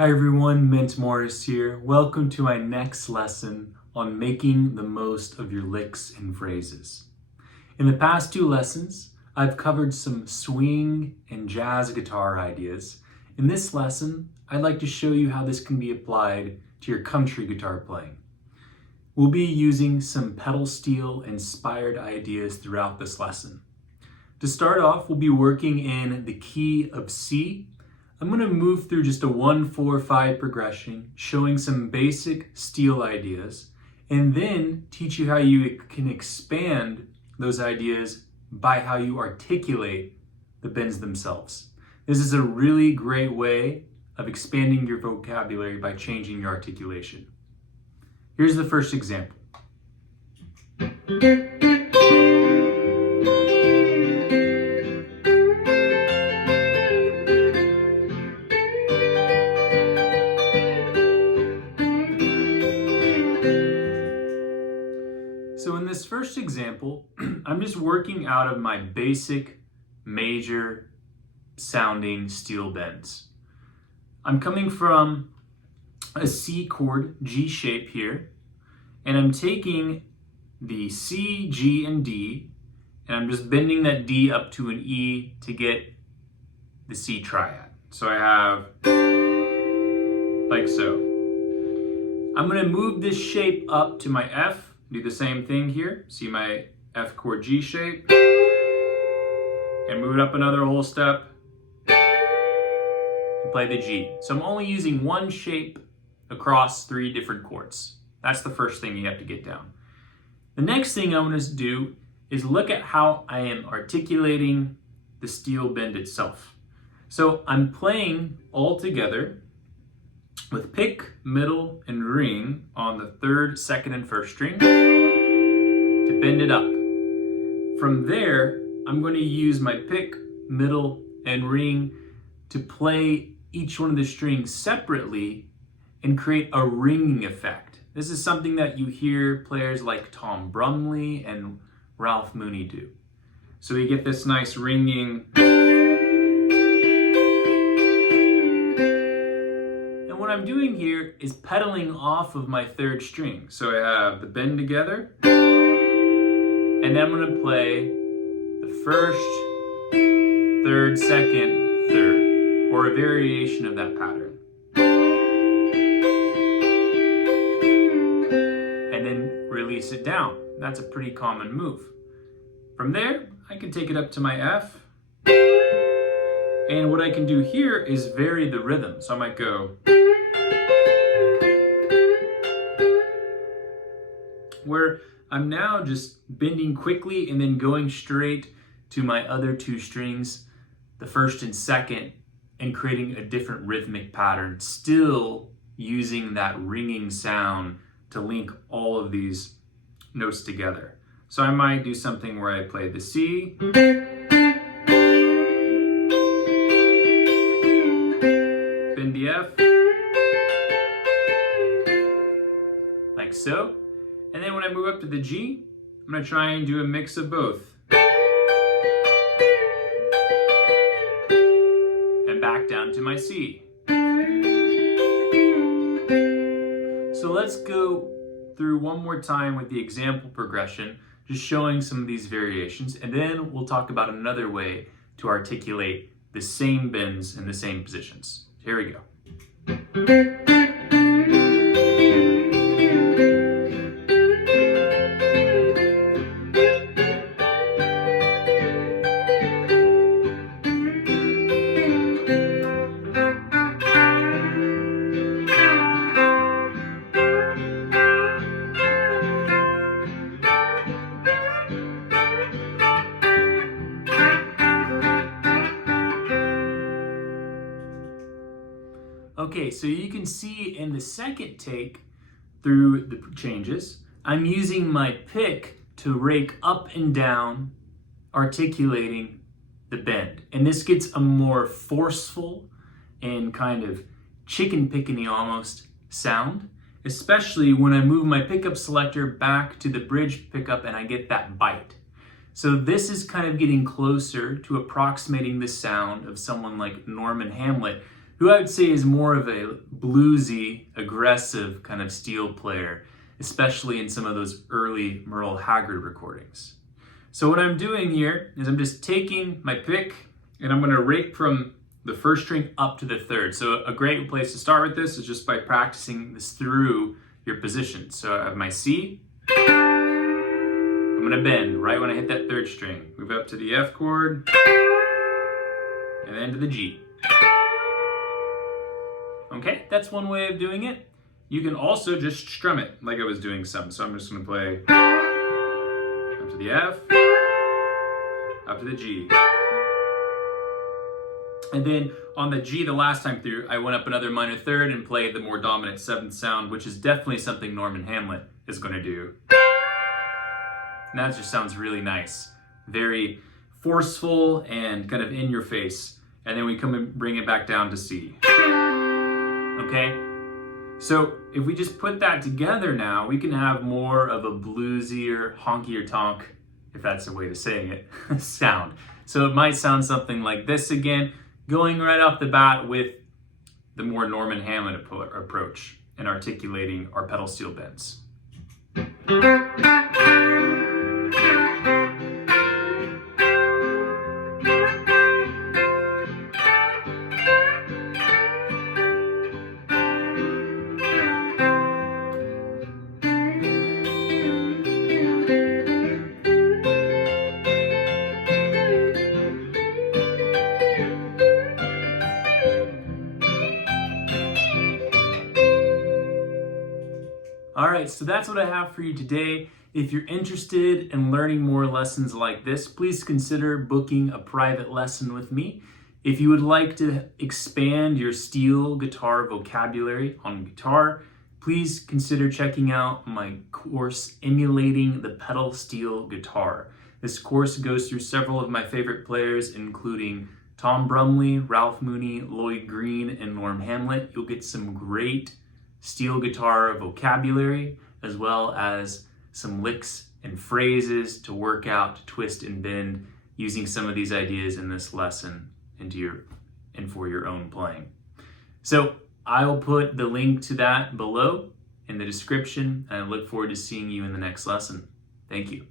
Hi everyone, Ment here. Welcome to my next lesson on making the most of your licks and phrases. In the past two lessons, I've covered some swing and jazz guitar ideas. In this lesson, I'd like to show you how this can be applied to your country guitar playing. We'll be using some pedal steel inspired ideas throughout this lesson. To start off, we'll be working in the key of C. I'm going to move through just a 1-4-5 progression, showing some basic steel ideas, and then teach you how you can expand those ideas by how you articulate the bends themselves. This is a really great way of expanding your vocabulary by changing your articulation. Here's the first example. So in this first example, I'm just working out of my basic major sounding steel bends. I'm coming from a C chord, G shape here, and I'm taking the C, G, and D, and I'm just bending that D up to an E to get the C triad. So I have like so. I'm gonna move this shape up to my F. Do the same thing here. See my F chord G shape, and move it up another whole step, and play the G. So I'm only using one shape across 3 different chords. That's the first thing you have to get down. The next thing I want to do is look at how I am articulating the steel bend itself. So I'm playing all together with pick, middle, and ring on the 3rd, 2nd, and 1st string to bend it up. From there, I'm going to use my pick, middle, and ring to play each one of the strings separately and create a ringing effect. This is something that you hear players like Tom Brumley and Ralph Mooney do. So we get this nice ringing. What I'm doing here is pedaling off of my 3rd string. So I have the bend together, and then I'm going to play the 1st, 3rd, 2nd, 3rd, or a variation of that pattern. And then release it down. That's a pretty common move. From there, I can take it up to my F. And what I can do here is vary the rhythm. So I might go, where I'm now just bending quickly and then going straight to my other 2 strings, the 1st and 2nd, and creating a different rhythmic pattern, still using that ringing sound to link all of these notes together. So I might do something where I play the C, bend the F, like so. And then when I move up to the G, I'm going to try and do a mix of both. And back down to my C. So let's go through one more time with the example progression, just showing some of these variations, and then we'll talk about another way to articulate the same bends in the same positions. Here we go. Okay, so you can see in the second take through the changes, I'm using my pick to rake up and down, articulating the bend. And this gets a more forceful and kind of chicken pickany almost sound, especially when I move my pickup selector back to the bridge pickup and I get that bite. So this is kind of getting closer to approximating the sound of someone like Norman Hamlet, who I would say is more of a bluesy, aggressive kind of steel player, especially in some of those early Merle Haggard recordings. So what I'm doing here is I'm just taking my pick and I'm going to rake from the first string up to the third. So a great place to start with this is just by practicing this through your position. So I have my C. I'm going to bend right when I hit that third string. Move up to the F chord and then to the G. Okay, that's one way of doing it. You can also just strum it like I was doing some. So I'm just going to play up to the F, up to the G. And then on the G the last time through, I went up another minor third and played the more dominant seventh sound, which is definitely something Norman Hamlet is going to do. And that just sounds really nice. Very forceful and kind of in your face. And then we come and bring it back down to C. Okay? So if we just put that together now, we can have more of a bluesier, honkier tonk, if that's a way of saying it, sound. So it might sound something like this again, going right off the bat with the more Norman Hamlet approach in articulating our pedal steel bends. All right, so that's what I have for you today. If you're interested in learning more lessons like this, please consider booking a private lesson with me. If you would like to expand your steel guitar vocabulary on guitar, please consider checking out my course, Emulating the Pedal Steel Guitar. This course goes through several of my favorite players, including Tom Brumley, Ralph Mooney, Lloyd Green, and Norm Hamlet. You'll get some great steel guitar vocabulary, as well as some licks and phrases to work out, to twist and bend, using some of these ideas in this lesson and for your own playing. So I'll put the link to that below in the description, and I look forward to seeing you in the next lesson. Thank you.